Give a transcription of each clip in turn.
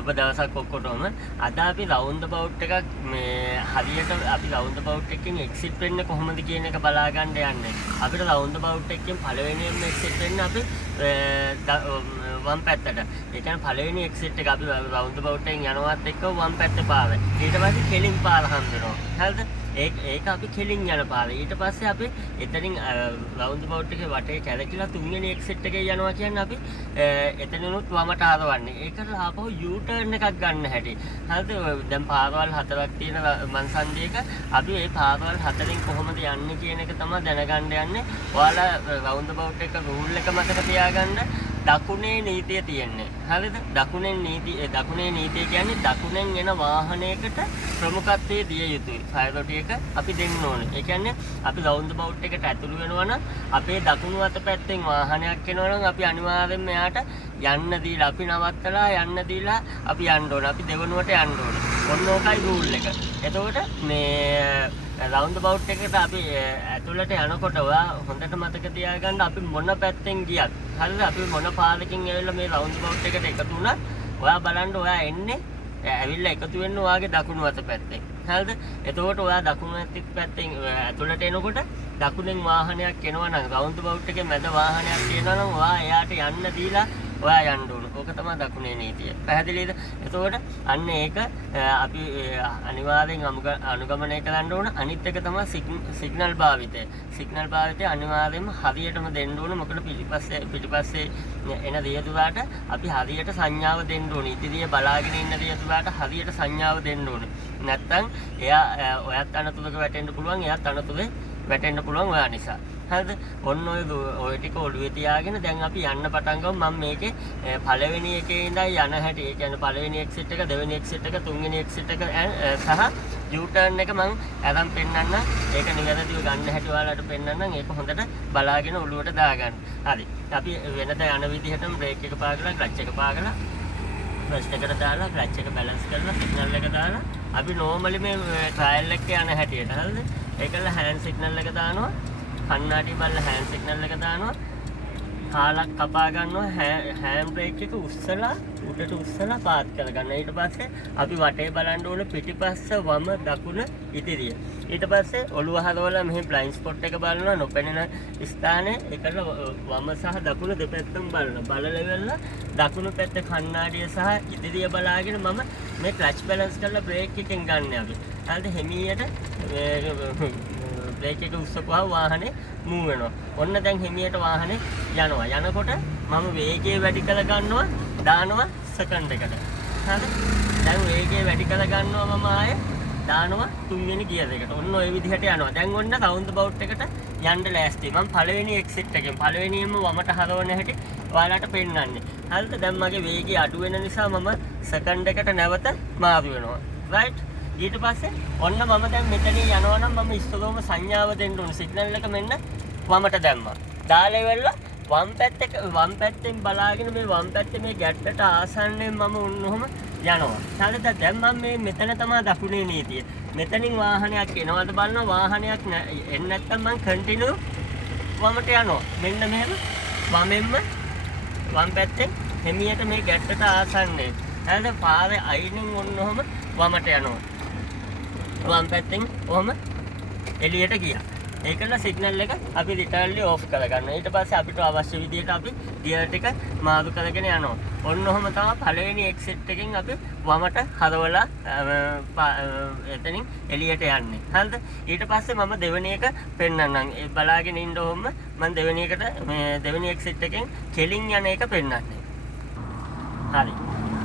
සුබ දවසක් ඔක්කොටම. අද අපි රවුන්ඩ් බවුට් එකක් මේ හරියට අපි රවුන්ඩ් බවුට් එකකින් එක්සිට් වෙන්නේ කොහොමද කියන එක බලා ගන්න යන්නේ. අපිට රවුන්ඩ් බවුට් එකකින් පළවෙනියෙන්ම එක්සිට් වෙන්න අපි වම් පැත්තට. ඒ කියන්නේ පළවෙනි එක්සිට් එක අපි රවුන්ඩ් බවුට් එකෙන් යනවත් එක්ක වම් පැත්තේ පාර. ඊට පස්සේ කෙලින් පාර හම්බ වෙනවා. හරිද? ඒක අපි කෙලින් යන පාර. ඊට පස්සේ අපි එතනින් රවුන්ඩ් බවුට් එකේ වටේ කැලකිලා තුන්වෙනි එක්සිට් එකේ යනවා කියන්නේ අපි එතනිනුත් වමට ආරවන්නේ. ඒකට ආපහු U turn එකක් ගන්න හැටි. හරිද? දැන් පාරවල් හතරක් තියෙන මන්සන්දියක අපි මේ පාරවල් හතරෙන් කොහොමද යන්නේ කියන එක තමයි දැනගන්න යන්නේ. ඔයාලා රවුන්ඩ් බවුට් එක රූල් එක මතක තියාගන්න. දකුණේ නීතිය තියෙන්නේ. හරිද? දකුණේ නීතිය කියන්නේ දකුණෙන් එන වාහනයකට ප්‍රමුඛත්වයේ දිය යුතුයි. ප්‍රයොරිටි එක අපි දෙන්න ඕනේ. ඒ කියන්නේ අපි රවුන්ඩ් බවුට් එකට ඇතුළු වෙනවා නම් අපේ දකුණු අත පැත්තෙන් වාහනයක් එනවා නම් අපි අනිවාර්යෙන්ම එයාට යන්න දීලා අපි නවත්තලා යන්න දීලා අපි යන්න ඕනේ. අපි දෙවනුවට යන්න ඕනේ. ඔන්න ඕකයි රූල් එක. එතකොට මේ රවුන්ඩ් බවුට් එකට අපි ඇතුළට යනකොට ඔයා හොඳට මතක තියාගන්න අපි මොන පැත්තෙන් ගියත් හරිද අපි මොන පාරකින් ඇවිල්ලා මේ රවුන්ඩ් බවුට් එකට එකතු වුණා ඔයා බලන්න ඔයා එන්නේ ඇවිල්ලා එකතු වෙන්න ඔයාගේ දකුණු අත පැත්තෙන් හරිද එතකොට ඔයා දකුණු අත පැත්තෙන් ඇතුළට එනකොට දකුණෙන් වාහනයක් එනවා නම් රවුන්ඩ් බවුට් එකේ මැද වාහනයක් තියෙනවා නම් ඔයා එයාට යන්න දීලා ඔයා යන්න ඕන. ඕක තමයි දකුණේ නීතිය. පැහැදිලිද? එතකොට අන්න ඒක අපි අනිවාර්යෙන් අනුගමනය කරන්න ඕන. අනිත් එක තමයි සිග්නල් භාවිතය. සිග්නල් භාවිතය අනිවාර්යෙන්ම හරියටම දෙන්න ඕන. මොකද පිටිපස්සේ එන රියදුරාට අපි හරියට සංඥාව දෙන්න ඕනේ. ඉදිරියේ බලාගෙන ඉන්න රියදුරාට හරියට සංඥාව දෙන්න ඕනේ. නැත්තම් එයා ඔයත් අනතුරක වැටෙන්න පුළුවන්. එයාත් අනතුරේ වැටෙන්න පුළුවන් ඔයා නිසා. හරිද? ඔන්න ඔය ටික ඔළුවේ තියාගෙන දැන් අපි යන්න පටන් ගමු. මම මේකේ පළවෙනි එකේ ඉඳන් යන හැටි. ඒ කියන්නේ පළවෙනි එක්සිට් එක, දෙවෙනි එක්සිට් එක, තුන්වෙනි එක්සිට් එක සහ U turn එක මම අරන් පෙන්නන්න. ඒක නිවැරදිව ගන්න හැටි ඔයාලට පෙන්නන්නම්. ඒක හොඳට බලාගෙන ඔළුවට දාගන්න. හරි. අපි වෙනද යන විදිහටම බ්‍රේක් එක පාගලා, ක්ලච් එක පාගලා, ෆස්ට් එකට දාලා, ක්ලච් එක බැලන්ස් කරලා, සිග්නල් එක දාලා අපි නෝමලි මේ ට්‍රයල් එකේ යන හැටියට. හරිද? ඒකල හෑන්ඩ් සිග්නල් එක දානවා. කන්නාඩි බලලා හෑන්ඩ් සිග්නල් එක දානවා. කාලක් කපා ගන්නවා. හෑන්ඩ් බ්‍රේක් එක උස්සලා උඩට උස්සලා පාත් කරගන්න. ඊට පස්සේ අපි වටේ බලන්න ඕනේ පිටිපස්ස වම දකුණ ඉදිරිය. ඊට පස්සේ ඔළුව හරවලා මෙහි බ්ලයින්ඩ් ස්පොට් එක බලනවා. නොපෙනෙන ස්ථානයේ ඒකල වම සහ දකුණ දෙපැත්තම බලනවා. බලලා ඉවරලා දකුණු පැත්තේ කන්නාඩිය සහ ඉදිරිය බලාගෙන මම මේ ක්ලච් බැලන්ස් කරලා බ්‍රේක් එකෙන් ගන්න අපි. හරිද? හිමියට බ්‍රේක් එක උස්සපුවා වාහනේ මූව් වෙනවා. ඔන්න දැන් හිමියට වාහනේ යනවා. යනකොට මම වේගය වැඩි කර ගන්නවා, දානවා සෙකන්ඩ් එකට. හරිද? දැන් වේගය වැඩි කර ගන්නවා මම ආයේ දානවා තුන්වෙනි ගියර් එකට. ඔන්න ඔය විදිහට යනවා. දැන් ඔන්න රවුන්ඩ් බවුට් එකට යන්න ලෑස්ති. මම පළවෙනි එක්සිට් එකෙන් පළවෙනියෙන්ම වමට හරවන හැටි ඔයාලට පෙන්නන්නේ. හරිද? දැන් මගේ වේගය අඩු වෙන නිසා මම සෙකන්ඩ් එකට නැවත මාරු වෙනවා. රයිට්? ඊට පස්සේ ඔන්න මම දැන් මෙතනින් යනවා නම් මම ඉස්සරෝම සංඥාව දෙන්න ඕනේ. සිග්නල් එක මෙන්න වමට දැම්මා. දාලා ඉවරලා වම් පැත්තෙන් බලාගෙන මේ වම් පැත්තේ මේ ගැට්ටට ආසන්නයෙන් මම උන්නොහම යනවා. හරිද? දැන් මම මේ මෙතන තමයි දකුණේ නීතිය. මෙතනින් වාහනයක් එනවද බලනවා. වාහනයක් එන්නේ නැත්නම් මම කන්ටිනියු වමට යනවා. මෙන්න මෙහෙම වමෙන්ම වම් පැත්තෙන් හිමියට මේ ගැට්ටට ආසන්නයෙන්. හරිද? පාරේ අයිනින් උන්නොහම වමට යනවා. වම් පැත්තෙන් ඔහම එළියට ගියා. ඒකල සිග්නල් එක අපි රිටර්න්ලි ඕෆ් කරගන්නවා. ඊට පස්සේ අපිට අවශ්‍ය විදිහට අපි ගියර් ටික මාරු කරගෙන යනවා. ඔන්න ඔහම තමයි පළවෙනි එක්සිට් එකෙන් අපි වමට හරවලා එතනින් එළියට යන්නේ. හරිද? ඊට පස්සේ මම දෙවෙනි එක පෙන්නන්නම්. ඒ බලාගෙන ඉන්න ඔහම මම දෙවෙනි එකට මේ දෙවෙනි එක්සිට් එකෙන් කෙලින් යන එක පෙන්නන්නේ. හරි.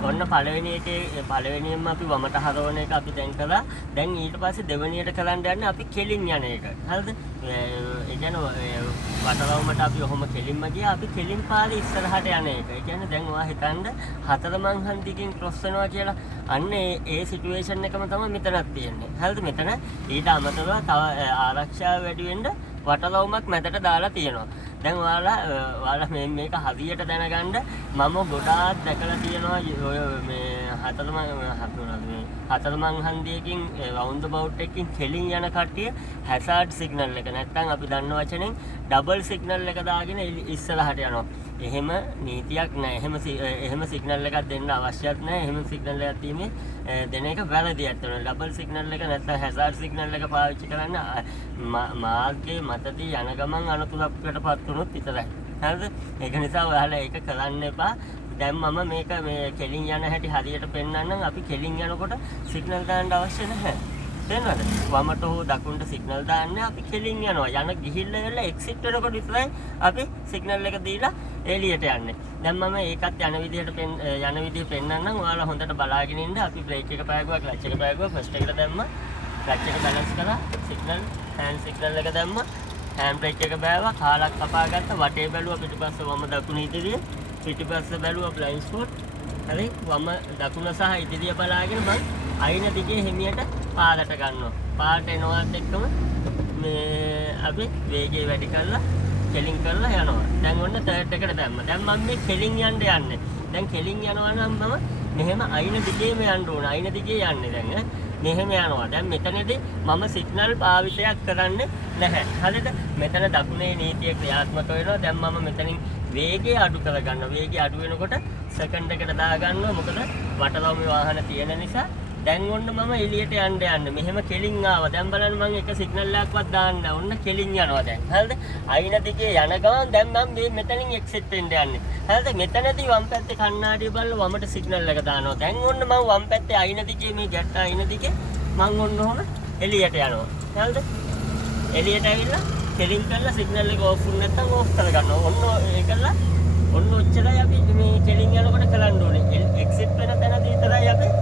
ඔන්න පළවෙනි එකේ පළවෙනියෙන්ම අපි වමට හරවන එක අපි දැන් කළා. දැන් ඊට පස්සේ දෙවෙනියට කරන්න යන්නේ අපි කෙලින් යන එක. හරිද? ඒ කියන්නේ වටරවුමට අපි ඔහොම කෙලින්ම ගියා. අපි කෙලින් පාරේ ඉස්සරහට යන එක. ඒ කියන්නේ දැන් ඔයා හිතන්න හතරමං හන්දියකින් ක්‍රොස් වෙනවා කියලා. අන්න ඒ සිටුේෂන් එකම තමයි මෙතනක් තියෙන්නේ. හරිද? මෙතන ඊට අමතරව තව ආරක්ෂාව වැඩි වෙන්න වටරවුමක් මැදට දාලා තියෙනවා. දැන් ඔයාලා මේක හරියට දැනගන්න මම ගොඩාක් දැකලා තියෙනවා ඔය මේ හතරමං හන්දියකින් රවුන්ඩ් බවුට් එකකින් කෙලින් යන කට්ටිය හැසාඩ් සිග්නල් එක නැත්නම් අපි දන්න වචනෙන් ඩබල් සිග්නල් එක දාගෙන ඉස්සරහට යනවා. එහෙම නීතියක් නැහැ. එහෙම සිග්නල් එකක් දෙන්න අවශ්‍යත් නැහැ. එහෙම සිග්නල් එකක් දීමේ දෙන එක වැරදි ඇත්තට. ඩබල් සිග්නල් එක නැත්නම් හැසාඩ් සිග්නල් එක පාවිච්චි කරන්න මාර්ගයේ මතදී යන ගමන් අනතුරකටපත් වුණොත් විතරයි. හරිද? ඒක නිසා ඔයාලා ඒක කරන්න එපා. දැන් මම මේක මේ කෙලින් යන හැටි හරියට පෙන්නන්නම්. අපි කෙලින් යනකොට සිග්නල් දාන්න අවශ්‍ය නැහැ. තේරෙනවද? වමට හෝ දකුණට සිග්නල් දාන්න අපි කෙලින් යනවා. යන ගිහිල්ලා වෙලා එක්සිට් වෙනකොට විතරයි අපි සිග්නල් එක දීලා එළියට යන්නේ. දැන් මම ඒකත් යන විදිහ පෙන්නන්නම්. ඔයාලා හොඳට බලාගෙන ඉන්න. අපි බ්‍රේක් එක පෑගුවා, ක්ලච් එක පෑගුවා, ෆස්ට් එකට දැම්මා. ක්ලච් එක බැලන්ස් කරා, සිග්නල් හෑන්ඩ් සිග්නල් එක දැම්මා. හෑන්ඩ් බ්‍රේක් එක බෑවා, කාලක් කපා ගත්තා, වටේ බැලුවා, පිටිපස්ස වම දකුණ ඉදිරිය, පිටිපස්ස බැලුවා බ්ලයින්ඩ් ස්පොට්. හරි, වම දකුණ සහ ඉදිරිය බලාගෙන මම අයින දිගේ හිමියට පාරට ගන්නවා. පාරට එනවත් එක්කම මේ අපි වේගය වැඩි කරලා කෙලින් කරලා යනවා. දැන් ඔන්න තර්ඩ් එකට දැම්මා. දැන් මම මේ කෙලින් යන්නේ. දැන් කෙලින් යනවා නම් මම මෙහෙම අයින දිගේම යන්න ඕන. අයින දිගේ යන්නේ දැන් මෙහෙම යනවා. දැන් මෙතනදී මම සිග්නල් භාවිතයක් කරන්නේ නැහැ. හරිද? මෙතන දකුණේ නීතිය ක්‍රියාත්මක වෙනවා. දැන් මම මෙතනින් වේගය අඩු කරගන්නවා. වේගය අඩු වෙනකොට සෙකන්ඩ් එකට දාගන්නවා. මොකද වටලවුමේ වාහන තියෙන නිසා. දැන් ඔන්න මම එළියට යන්න. මෙහෙම කෙලින් ආවා. දැන් බලන්න මම එක සිග්නල් එකක්වත් දාන්න. ඔන්න කෙලින් යනවා දැන්. හරිද? අයින දිගේ යන ගමන් දැන් මම මේ මෙතනින් එක්සිට් වෙන්න යන්නේ. හරිද? මෙතනදී වම් පැත්තේ කණ්ණාඩිය බලලා වමට සිග්නල් එක දානවා. දැන් ඔන්න මම වම් පැත්තේ අයින දිගේ මේ ගැට්ට අයින දිගේ මම ඔන්න ඔහම එළියට යනවා. හරිද? එළියට ඇවිල්ලා කෙලින් කරලා සිග්නල් එක ඕෆ් වුනේ නැත්නම් ඕෆ් කරගන්නවා. ඔන්න ඒකලා ඔන්න ඔච්චරයි අපි මේ කෙලින් යනකොට කරන්න ඕනේ. එක්සිට් වෙන තැනදී විතරයි අපි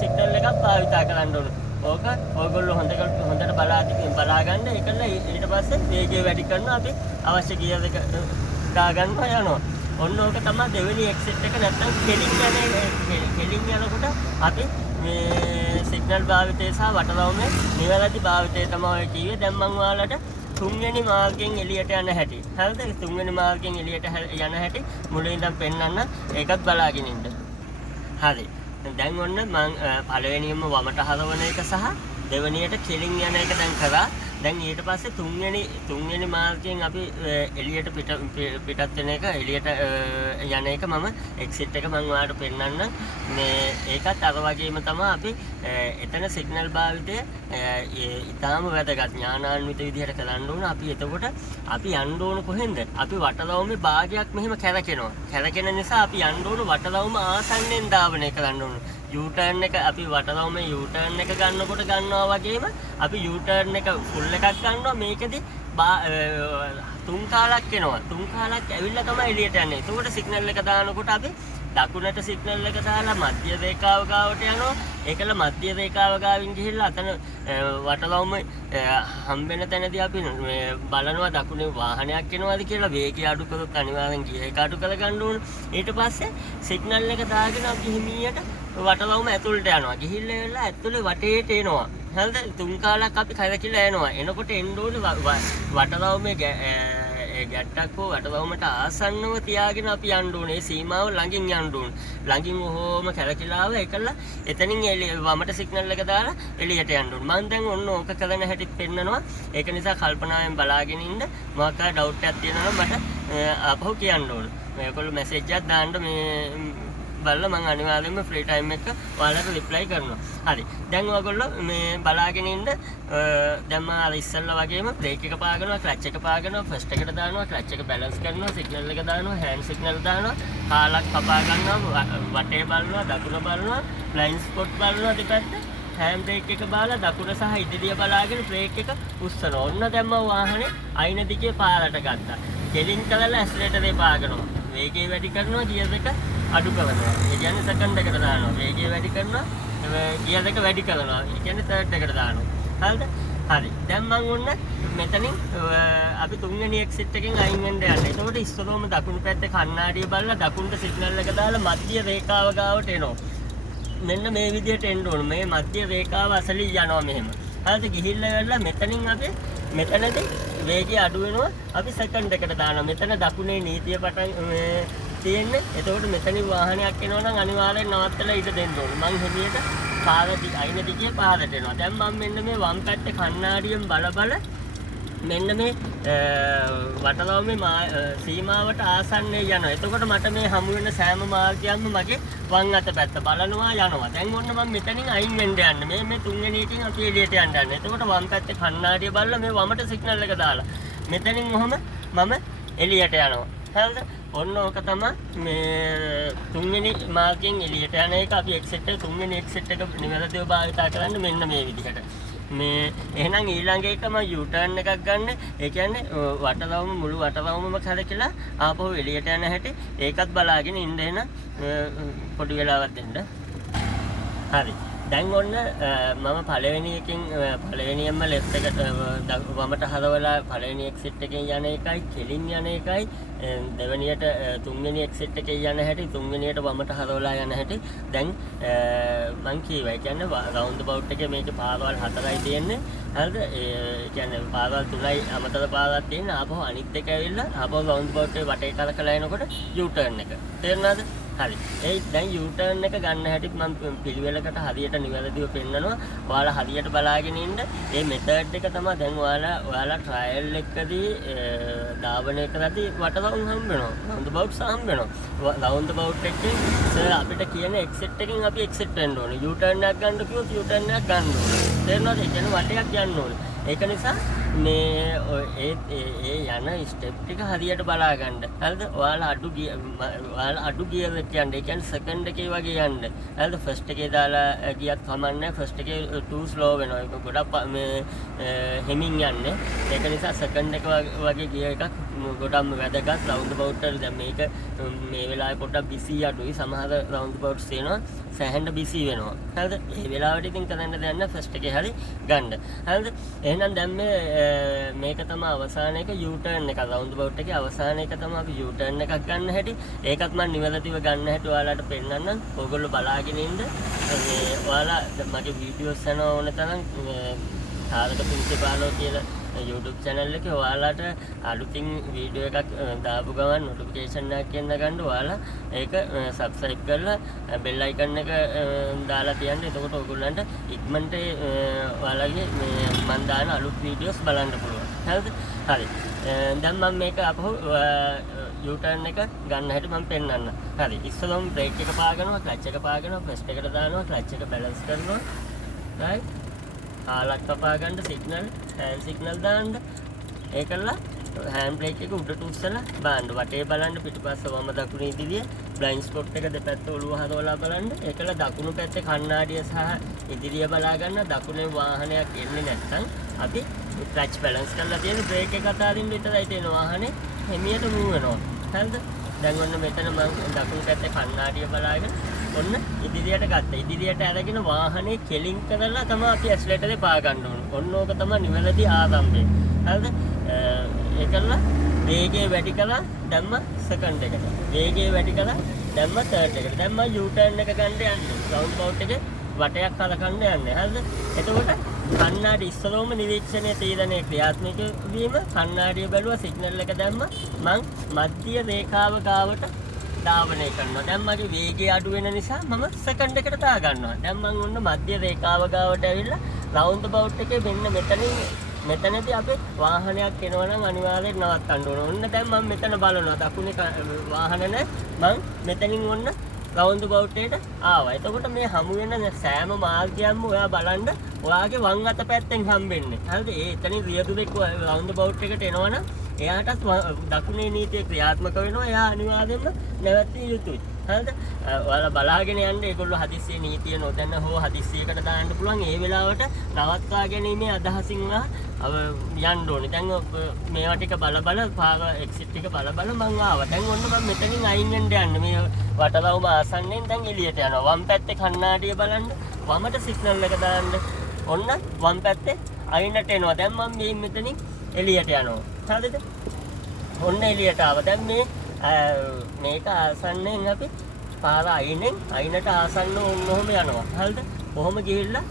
සිග්නල් එකක් භාවිත කරන්න ඕන. ඕක ඔයගොල්ලෝ හොඳට බලා ගන්න. ඒකල ඊට පස්සේ වේගය වැඩි කරනවා. අපි අවශ්‍ය ගියර් එක දාගන්නවා යනවා. ඔන්න ඕක තමයි දෙවෙනි එක්සිට් එක. නැත්නම් කෙලින් යනකොට අපි මේ සිග්නල් භාවිතය සහ වටලවුමේ නිවැරදි භාවිතය තමයි කිව්වේ. දැන් මම ඔයාලට තුන්වෙනි මාර්ගයෙන් එළියට යන හැටි. හරිද? තුන්වෙනි මාර්ගයෙන් එළියට යන හැටි මුලින් ඉඳන් පෙන්නන්න. ඒකත් බලාගෙන ඉන්න. හරි. දැන් ඔන්න මම පළවෙනියම වමට හරවන එක සහ දෙවෙනියට කෙලින් යන එක දැන් කරා. දැන් ඊට පස්සේ තුන්වෙනි මාර්ගයෙන් අපි එළියට පිටත් වෙන එක එළියට යන එක මම එක්සිට් එක මම ඔයාලට පෙන්නන්න. මේ ඒකත් අර වගේම තමයි අපි එතන සිග්නල් භාවිතය ඊටාම වැදගත් ඥානාන්විත විදිහට කරන්න ඕන. අපි එතකොට අපි යන්න ඕන කොහෙන්ද? අපි වටලවුමේ භාගයක් මෙහෙම කැරකෙනවා. කැරකෙන නිසා අපි යන්න ඕන වටලවුම ආසන්නෙන් ධාවනය කරන්න ඕන. U-turn එක අපි වටලවුමේ U-turn එක ගන්නකොට ගන්නවා වගේම අපි U-turn එක ෆුල් එකක් ගන්නවා. මේකෙදි තුන් කාලක් එනවා. තුන් කාලක් ඇවිල්ලා තමයි එළියට යන්නේ. ඒකට සිග්නල් එක දානකොට අපි දකුණට සිග්නල් එක දාලා මධ්‍ය රේඛාව ගාවට යනවා. ඒකල මධ්‍ය රේඛාව ගාවින් ගිහිල්ලා අතන වටලවුම හම්බෙන තැනදී අපි බලනවා දකුණේ වාහනයක් එනවාද කියලා. වේගය අඩු කරොත් අනිවාර්යෙන් ගියර් එක අඩු කරගන්න ඕන. ඊට පස්සේ සිග්නල් එක දාගෙන අපි හිමියට වටලවුම ඇතුළට යනවා. ගිහිල්ලා වෙලා ඇතුළේ වටේට එනවා. හරිද? තුන් කාලක් අපි කලකිලා එනවා. එනකොට එන්න ඕනේ වටලවුමේ ගැට්ටක් හෝ වටලවුමට ආසන්නව තියාගෙන අපි යන්න ඕනේ. ඒ සීමාව ළඟින් යන්න ඕනේ. ළඟින් ඔහොම කලකිලාව එකලා එතනින් වමට සිග්නල් එක දාලා එළියට යන්න ඕනේ. මම දැන් ඔන්න ඕක කරන හැටිත් පෙන්නනවා. ඒක නිසා කල්පනාවෙන් බලාගෙන ඉන්න. මොකක් හරි ඩවුට් එකක් තියෙනවා නම් මට ආපහු කියන්න ඕනේ. මේගොල්ලෝ මැසේජ් එකක් දාන්න මේ බලලා මම අනිවාර්යයෙන්ම ෆ්‍රී ටයිම් එක ඔයාලට රිප්ලයි කරනවා. හරි. දැන් ඔයගොල්ලෝ මේ බලාගෙන ඉන්න. දැන් මම අර ඉස්සෙල්ලා වගේම බ්‍රේක් එක පාගනවා, ක්ලච් එක පාගනවා, ෆස්ට් එකට දානවා, ක්ලච් එක බැලන්ස් කරනවා, සිග්නල් එක දානවා, හෑන්ඩ් සිග්නල් දානවා, කාලක් කපා ගන්නවා, වටේ බලනවා, දකුණ බලනවා, බ්ලයින්ඩ් ස්පොට් බලනවා දෙපැත්ත. හෑන්ඩ් බ්‍රේක් එක බාලා දකුණ සහ ඉදිරිය බලාගෙන බ්‍රේක් එක උස්සනවා. ඔන්න දැන් මම වාහනේ අයින දිගේ පාරට ගත්තා. කෙලින් කරලා ඇක්සලරේටරේ පාගනවා. වේගය වැඩි කරනවා, ගියර් එක අඩු කරනවා. ඒ කියන්නේ සෙකන්ඩ් එකට දානවා. වේගය වැඩි කරනවා, ගියර් එක වැඩි කරනවා. ඒ කියන්නේ තර්ඩ් එකට දානවා. හරිද? හරි. දැන් මම ඔන්න මෙතනින් අපි තුන්වෙනි එක්සිට් එකෙන් අයින් වෙන්න යන්නේ. එතකොට ඉස්සරෝම දකුණු පැත්තේ කණ්ණාඩිය බලලා දකුණට සිග්නල් එක දාලා මධ්‍ය රේඛාව ගාවට එනවා. මෙන්න මේ විදිහට එන්න ඕන. මේ මධ්‍ය රේඛාව අසලින් යනවා මෙහෙම. හරිද? ගිහිල්ලා වෙලා මෙතනින් අපි මෙතනදී වේගය අඩු වෙනවා. අපි සෙකන්ඩ් එකට දානවා. මෙතන දකුණේ නීතිය පටන් තියෙන්නේ. එතකොට මෙතනින් වාහනයක් එනවා නම් අනිවාර්යෙන් නවත්තලා ඊට දෙන්න ඕනේ. මං හිමියට පාර අයින දිගේ පාරට එනවා. දැන් මම මෙන්න මේ වම් පැත්තේ කණ්ණාඩියෙන් බල මෙන්න මේ වටලවුමේ සීමාවට ආසන්නයේ යනවා. එතකොට මට මේ හමු වෙන සෑම මාර්ගයක්ම මගේ වම් අත පැත්ත බලනවා යනවා. දැන් ඔන්න මම මෙතනින් අයින් වෙන්න යන්නේ. මේ තුන්වෙනි එකකින් අපි එළියට යන්න යන්නේ. එතකොට වම් පැත්තේ කණ්ණාඩිය බලලා මේ වමට සිග්නල් එක දාලා මෙතනින් ඔහම මම එළියට යනවා. හරිද? ඔන්න ඕක තමයි මේ තුන්වෙනි මාර්ගයෙන් එළියට යන එක. අපි එක්සෙට් එක තුන්වෙනි එක්සෙට් එක නිවැරදිව භාවිත කරන්න මෙන්න මේ විදිහට. මේ එහෙනම් ඊළඟ එක මම U-turn එකක් ගන්න. ඒ කියන්නේ වටලවුම මුළු වටලවුමම කලකිලා ආපහු එළියට යන හැටි ඒකත් බලාගෙන ඉන්න එන පොඩි වෙලාවක් දෙන්න. හරි. දැන් ඔන්න මම පළවෙනි එකෙන් පළවෙනියෙන්ම left එකට වමට හරවලා පළවෙනි exit එකෙන් යන එකයි කෙලින් යන එකයි දෙවෙනියට තුන්වෙනි exit එකේ යන හැටි තුන්වෙනියට වමට හරවලා යන හැටි දැන් මං කියවා. ඒ කියන්නේ round about එකේ මේකේ පාරවල් 4යි තියෙන්නේ. හරිද? ඒ කියන්නේ පාරවල් 3යි අමතර පාරක් තියෙන. ආපහු අනිත් එක ඇවිල්ලා ආපහු round about එකේ වටේ කලකලා එනකොට U-turn එක. තේරුණාද? හරි. ඒ දැන් U-turn එක ගන්න හැටිත් මම පිළිවෙලකට හරියට නිවැරදිව පෙන්නනවා. ඔයාලා හරියට බලාගෙන ඉන්න. මේ මෙතඩ් එක තමයි දැන් ඔයාලා ට්‍රයල් එකදී ධාවනය කරද්දී වටලවුම් හම්බ වෙනවා. round about හම්බ වෙනවා. round about එකෙන් සර් අපිට කියන exit එකෙන් අපි exit වෙන්න ඕනේ. U-turn එකක් ගන්න කිව්වොත් U-turn එකක් ගන්න ඕනේ. තේරෙනවද? ඒ කියන්නේ වටයක් යන්න ඕනේ. ඒක නිසා මේ ඒ යන ස්ටෙප් ටික හරියට බලා ගන්න. හරිද? ඔයාලා අඩු ගියර් එක යන්න. ඒ කියන්නේ සෙකන්ඩ් එකේ වගේ යන්න. හරිද? ෆස්ට් එකේ දාලා ගියත් කමන්නේ. ෆස්ට් එකේ too slow වෙනවා. ඒක ගොඩක් මේ හෙමින් යන්නේ. ඒක නිසා සෙකන්ඩ් එක වගේ ගියර් එකක් ගොඩක්ම වැදගත්. round about එක දැන් මේක මේ වෙලාවේ පොඩ්ඩක් busy අඩුයි. සමහර round abouts තියෙනවා සෑහෙන්න busy වෙනවා. හරිද? ඒ වෙලාවට ඉතින් කරන්න දෙයක් නැහැ. ෆස්ට් එකේ හරි ගන්න. හරිද? එහෙනම් දැන් මේක තමයි අවසාන එක U-turn එක. round about එකේ අවසාන එක තමයි අපි U-turn එකක් ගන්න හැටි. ඒකත් මම නිවැරදිව ගන්න හැටි ඔයාලට පෙන්නන්නම්. ඕගොල්ලෝ බලාගෙන ඉන්න. මේ ඔයාලා මගේ වීඩියෝස් යන ඕන තරම් තාරක පින්සිපාලෝ කියලා YouTube channel එකේ ඔයාලට අලුතින් වීඩියෝ එකක් දාපු ගමන් notification එකක් එන්න ගන්න ඔයාලා ඒක subscribe කරලා bell icon එක දාලා තියන්න. එතකොට ඔයගොල්ලන්ට ඉක්මනට ඔයාලගේ මේ මම දාන අලුත් වීඩියෝස් බලන්න පුළුවන්. හරිද? හරි. දැන් මම මේක අපහු U-turn එක ගන්න හැටි මම පෙන්නන්න. හරි. ඉස්සෙල්ලාම brake එක පාගනවා, clutch එක පාගනවා, first එකට දානවා, clutch එක balance කරනවා. right? ආලක් කපා ගන්න සිග්නල් hand සිග්නල් දාන්න. ඒකලා hand brake එක උඩට උස්සලා බාන්න. වටේ බලන්න පිටුපස්ස වම දකුණ ඉදිරිය blind spot එක දෙපැත්ත ඔලුව හරවලා බලන්න. ඒකලා දකුණු පැත්තේ කණ්ණාඩිය සහ ඉදිරිය බලා ගන්න. දකුණේ වාහනයක් එන්නේ නැත්නම් අපි clutch balance කරලා තියෙන brake එක අතාරින්න විතරයි තියෙන වාහනේ හිමියට move වෙනවා. හරිද? දැන් ඔන්න මෙතන මම දකුණු පැත්තේ කණ්ණාඩිය බලාගෙන ඔන්න ඉදිරියට ගත්තා. ඉදිරියට අරගෙන වාහනේ කෙලින් කරලා තමයි අපි ඇක්සලරේටරේ පා ගන්න ඕන. ඔන්න ඕක තමයි නිවැරදි ආරම්භය. හරිද? ඒකලා වේගය වැඩි කළා දැම්ම සෙකන්ඩ් එකට. වේගය වැඩි කළා දැම්ම තර්ඩ් එකට. දැන් මම U-turn එක ගන්න යන්නේ. round about එකේ වටයක් කලකන්න යන්නේ. හරිද? එතකොට කණ්ණාඩි ඉස්සරෝම නිරීක්ෂණය තීරණය ක්‍රියාත්මක වීම කණ්ණාඩිය බැලුවා සිග්නල් එක දැම්ම මං මධ්‍ය රේඛාව ගාවට ධාවනය කරනවා. දැන් මගේ වේගය අඩු වෙන නිසා මම සෙකන්ඩ් එකට දා ගන්නවා. දැන් මම ඔන්න මධ්‍ය රේඛාව ගාවට ඇවිල්ලා round about එකේ මෙන්න මෙතනදී අපි වාහනයක් එනවා නම් අනිවාර්යෙන් නවත්තන්න ඕන. ඔන්න දැන් මම මෙතන බලනවා දකුණේ වාහන නැහැ. මම මෙතනින් ඔන්න round about එකට ආවා. එතකොට මේ හමු වෙන සෑම මාර්ගයක්ම ඔයා බලන්න ඔයාගේ වම් අත පැත්තෙන් හම්බෙන්නේ. හරිද? ඒ එතනින් රියදුරෙක් round about එකට එනවනම් එයාටත් දකුණේ නීතිය ක්‍රියාත්මක වෙනවා. එයා අනිවාර්යෙන්ම නැවතිය යුතුයි. හරිද? ඔයාලා බලාගෙන යන්න. ඒගොල්ලෝ හදිස්සියේ නීතිය නොදැන හෝ හදිස්සියකට දාන්න පුළුවන්. ඒ වෙලාවට නවත්වා ගැනීමේ අදහසින් යන්න ඕනේ. දැන් මේවා ටික බල පාර එක්සිට් ටික බල මං ආවා. දැන් ඔන්න මම මෙතනින් අයින් වෙන්න යන්නේ. මේ වටලවුම ආසන්නෙන් දැන් එළියට යනවා. වම් පැත්තේ කණ්ණාඩිය බලන්න. වමට සිග්නල් එක දාන්න. ඔන්න වම් පැත්තේ අයිනට එනවා. දැන් මම මේ මෙතනින් එළියට යනවා. හරිද? ඔන්න එළියට ආවා. දැන් මේක ආසන්නෙන් අපි පාර අයිනට ආසන්න ඔන්නෝම යනවා. හරිද? කොහොම ගිහිල්ලා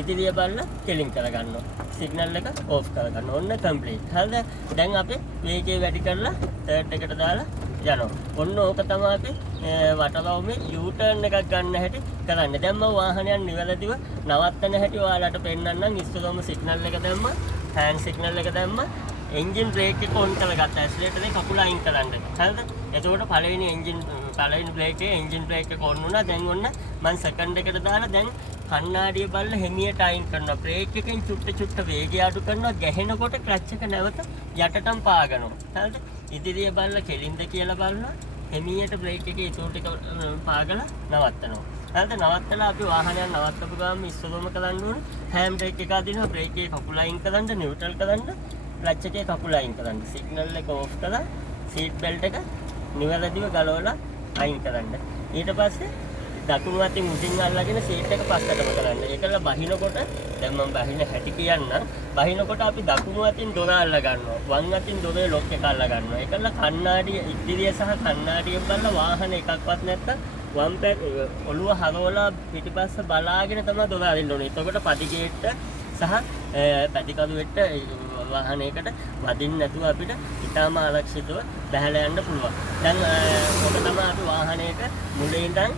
ඉදිරිය බලලා කෙලින් කරගන්නවා. සිග්නල් එක ඕෆ් කරගන්න. ඔන්න කම්ප්ලීට්. හරිද? දැන් අපි වේගය වැඩි කරලා තර්ඩ් එකට දාලා යනවා. ඔන්න ඕක තමයි අපි වටලවුමේ U-turn එකක් ගන්න හැටි කරන්නේ. දැන් මම වාහනයක් නිවැරදිව නවත්තන හැටි ඔයාලට පෙන්නන්නම්. ඉස්සෙල්ලාම සිග්නල් එක දැම්මා. හෑන්ඩ් සිග්නල් එක දැම්ම එන්ජින් බ්‍රේක් එක ඔන් කරගත්තා. ඇක්සලරේටර් එකේ කකුල අයින් කරන්න. හරිද? එතකොට පළවෙනි බ්‍රේක් එකේ එන්ජින් බ්‍රේක් එක ඔන් වුණා. දැන් ඔන්න මම සෙකන්ඩ් එකට දාලා දැන් කණ්ණාඩිය බලලා හිමියට අයින් කරනවා. බ්‍රේක් එකෙන් චුට්ට වේගය අඩු කරනවා. ගැහෙනකොට ක්ලච් එක නැවත යටටම පාගනවා. හරිද? ඉදිරිය බලලා කෙලින්ද කියලා බලනවා. හිමියට බ්‍රේක් එකේ ඒතෝට එක පාගලා නවත්තනවා. හරිද? නවත්තලා අපි වාහනයක් නවත්තපු ගමන් ඉස්සෙල්ලාම කරන්න ඕනේ හෑන්ඩ් බ්‍රේක් එක අදිනවා. බ්‍රේක් එකේ කකුල අයින් කරන්න, නියුට්‍රල් කරන්න, ක්ලච් එකේ කකුල අයින් කරන්න. සිග්නල් එක ඕෆ් කරලා සීට් බෙල්ට් එක නිවැරදිව ගලවලා අයින් කරන්න. ඊට පස්සේ දකුණු අතින් මුටින් අල්ලගෙන සීට් එක පස්සටම කරන්න. ඒකල බහිනකොට දැන් මම බහින හැටි කියන්නම්. බහිනකොට අපි දකුණු අතින් දොර අල්ල ගන්නවා. වම් අතින් දොරේ ලොක් එක අල්ල ගන්නවා. ඒකල කණ්ණාඩිය ඉදිරිය සහ කණ්ණාඩියෙන් බලලා වාහන එකක්වත් නැත්තම් වම් පැත්ත ඔළුව හරවලා පිටිපස්ස බලාගෙන තමයි දොර අරින්න ඕනේ. එතකොට පදිගේට සහ පැදිකඩුවෙට වාහනයකට වදින්න නැතුව අපිට ඉතාම ආරක්ෂිතව බැහැලා යන්න පුළුවන්. දැන් ඔක තමයි අපි වාහනයක මුලින් ඉඳන්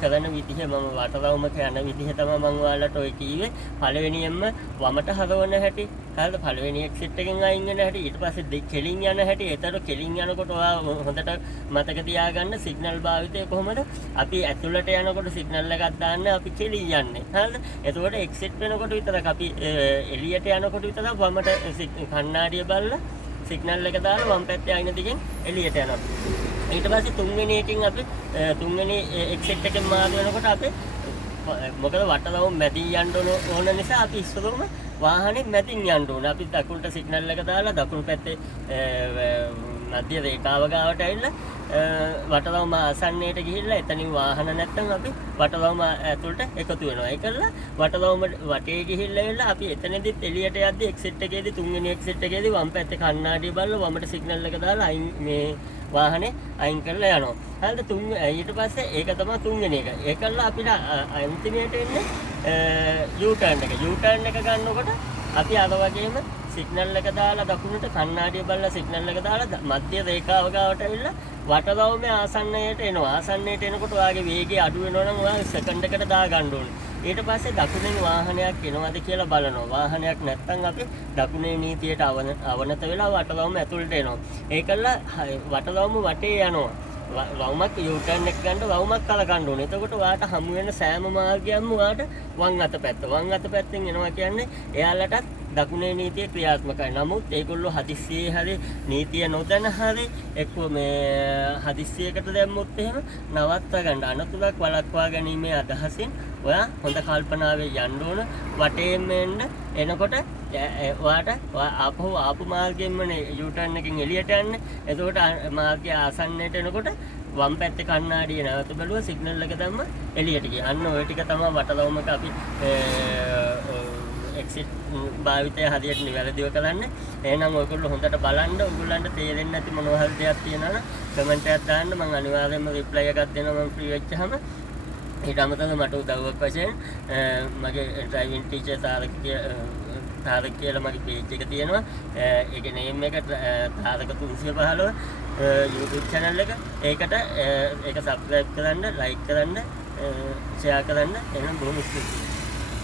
කරන විදිහ මම වටරවුමක යන විදිහ තමයි මම ඔයාලට ඔය කිව්වේ. පළවෙනියෙන්ම වමට හරවන හැටි, හරිද? පළවෙනි එක්සිට් එකෙන් අයින් වෙන හැටි, ඊට පස්සේ කෙලින් යන හැටි. ඒතර කෙලින් යනකොට ඔයා හොඳට මතක තියාගන්න සිග්නල් භාවිතය කොහොමද? අපි ඇතුළට යනකොට සිග්නල් එකක් දාන්න අපි කෙලින් යන්නේ. හරිද? එතකොට එක්සිට් වෙනකොට විතරක් අපි එළියට යනකොට විතරක් වමට කණ්ණාඩිය බලලා සිග්නල් එක දාලා වම් පැත්තේ අයින දිගෙන් එළියට යනවා. ඊට පස්සේ තුන්වෙනි එකෙන් අපි තුන්වෙනි එක්සිට් එකෙන් මාරු වෙනකොට අපි මොකද වටලවුම් මැදින් යන්න ඕන නිසා අපි ඉස්සරහම වාහනේ මැදින් යන්න ඕන. අපි දකුණට සිග්නල් එක දාලා දකුණු පැත්තේ මධ්‍ය රේඛාව ගාවට ඇවිල්ලා වටලවුම ආසන්නයට ගිහිල්ලා එතනින් වාහන නැත්තම් අපි වටලවුම ඇතුළට එකතු වෙනවා. ඒකල්ල වටලවුම වටේ ගිහිල්ලා එවිල්ලා අපි එතනදිත් එළියට යද්දි එක්සිට් එකේදී තුන්වෙනි එක්සිට් එකේදී වම් පැත්තේ කණ්ණාඩිය බලලා වමට සිග්නල් එක දාලා මේ වාහනේ අයින් කරලා යනවා. හරිද? ඊට පස්සේ ඒක තමයි තුන්වෙනි එක. ඒකල්ල අපිට අන්තිමයට එන්නේ U-turn එක. U-turn එක ගන්නකොට අපි අර වගේම සිග්නල් එක දාලා දකුණට කණ්ණාඩිය බලලා සිග්නල් එක දාලා මධ්‍ය රේඛාව ගාවට ඇවිල්ලා වටරවුමේ ආසන්නයට එනවා. ආසන්නයට එනකොට ඔයාගේ වේගය අඩු වෙනවා නම් ඔයා සෙකන්ඩ් එකට දා ගන්න ඕනේ. ඊට පස්සේ දකුණෙන් වාහනයක් එනවද කියලා බලනවා. වාහනයක් නැත්නම් අපි දකුණේ නීතියට අවනත වෙලා වටරවුම ඇතුළට එනවා. ඒකල්ල වටරවුම වටේ යනවා. වවුමක් U-turn එක ගන්න වවුමක් කලකන්න ඕනේ. එතකොට ඔයාට හමු වෙන සෑම මාර්ගයක්ම ඔයාට වම් අත පැත්ත. වම් අත පැත්තෙන් එනවා කියන්නේ එයාලටත් දකුණේ නීතිය ක්‍රියාත්මකයි. නමුත් ඒගොල්ලෝ හදිස්සියේ හරි නීතිය නොදැන හරි එක්ක මේ හදිස්සියකට දැම්මොත් එහෙම නවත්ත ගන්න අනතුරක් වළක්වා ගැනීමේ අදහසින් ඔයා හොඳ කල්පනාවෙන් යන්න ඕන. වටේම එනකොට ඔයාට ආපු මාර්ගයෙන්මනේ U-turn එකෙන් එළියට යන්නේ. එතකොට මාර්ගය ආසන්නයට එනකොට වම් පැත්තේ කණ්ණාඩිය නැවත බැලුවා සිග්නල් එක දැම්ම එළියට ගියා. අන්න ඔය ටික තමයි වටලවුමක අපි එක්සිට් භාවිතය හරියට නිවැරදිව කරන්න. එහෙනම් ඔයගොල්ලෝ හොඳට බලන්න. ඔයගොල්ලන්ට තේරෙන්නේ නැති මොනවා හරි දෙයක් තියෙනවා නම් කමෙන්ට් එකක් දාන්න. මම අනිවාර්යයෙන්ම රිප්ලයි එකක් දෙනවා මම ෆ්‍රී වෙච්චහම. ඊට අමතරව මට උදව්වක් වශයෙන් මගේ ඩ්‍රයිවිං ටීචර් තාරක කියලා මගේ පේජ් එක තියෙනවා. ඒකේ නේම් එක තාරක 315 YouTube channel එක. ඒකට ඒක subscribe කරන්න, like කරන්න, share කරන්න. එහෙනම් බොහොම ස්තුතියි.